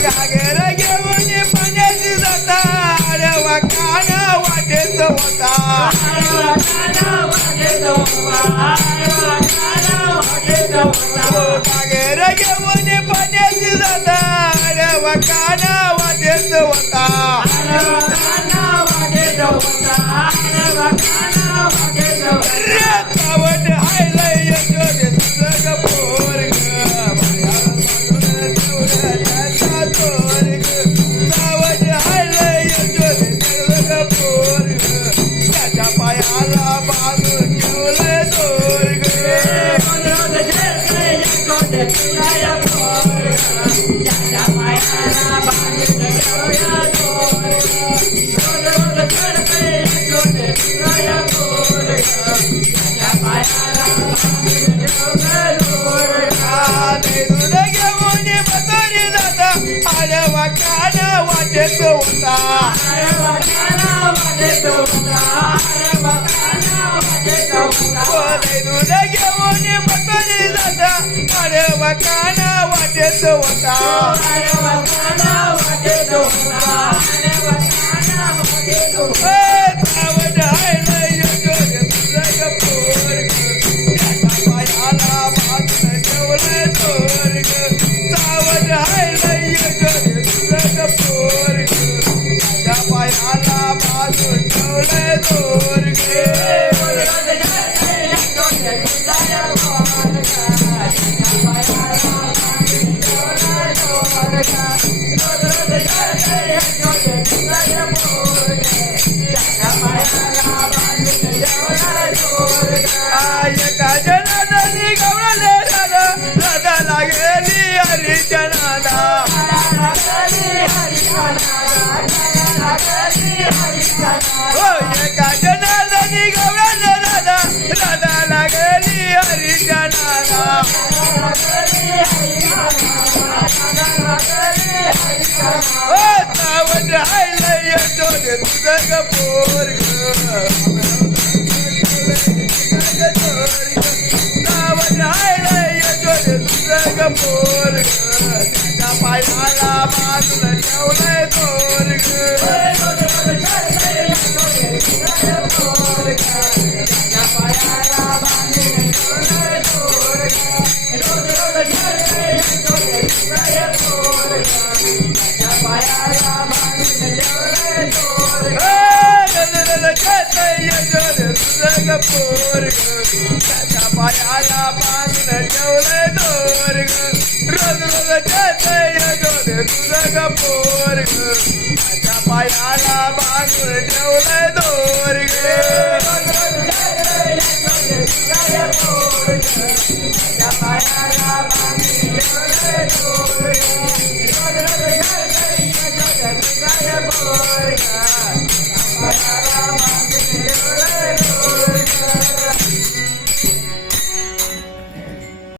घागर घेऊन पाण्याची जाता काना वाटेत होता सावट हायलय यशोदे तुझं पोरग सावट हायलय यशोदे तुझं पोरग त्याच्या पायाला बांधून ठेवलंय दोरग वाटेत होता दूध घेऊन बकरी जाता अरे वकाना वाटेत होता सावट हायलय यशोदे तुझं पोरग त्याच्या पायाला बांधून ठेवलंय दोरग सावट हायलय यशोदे तुझं पोरग त्याच्या पायाला बांधून ठेवलंय दोरग एका जनानी गवळले राधा लागेली हरीच्या नादा एका जनानी गवळले राधा लागेली हरीच्या नादा सावट हायलय यशोदे तुझं पोरग सावट हायलय यशोदे तुझं पोरग त्याच्या पायाला बांधून ठेवलंय दोरग पोरग त्याच्या पायाला बांधून ठेवलंय दोरग रोज रोज येतंय यशोदे तुझं पोरग त्याच्या पायाला बांधून ठेवलंय दोरग पोरग